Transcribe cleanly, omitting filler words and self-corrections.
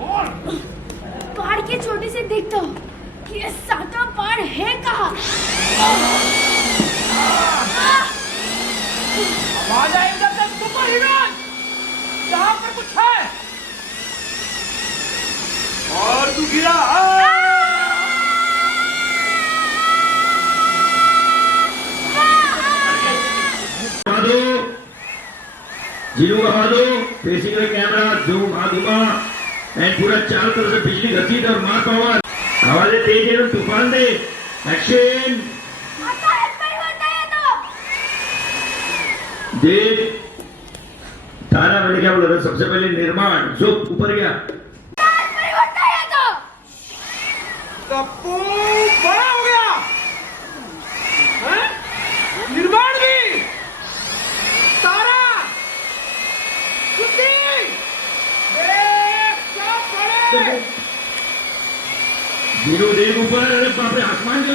पहाड़ की चोटी से देखता हूँ कि ये सातवां पहाड़ है कहाँ। आवाज आई उधर से सुपर हीरो, यहाँ पर कुछ है और तू गिरा। जीरो का दो, फेसिंग द कैमरा, जूम आधुमा एंड पूरा चारों तरफ से बिजली घसीट और मार पावर, आवाजें तेज है, तूफान दे, एक्शन। देख तारा मैंने क्या बोला था सबसे पहले निर्माण जो ऊपर गया कप्पू बड़ा हो गया है? निर्माण भी तारा कुत्ती जीरो देख ऊपर, अरे बाप रे आसमान जो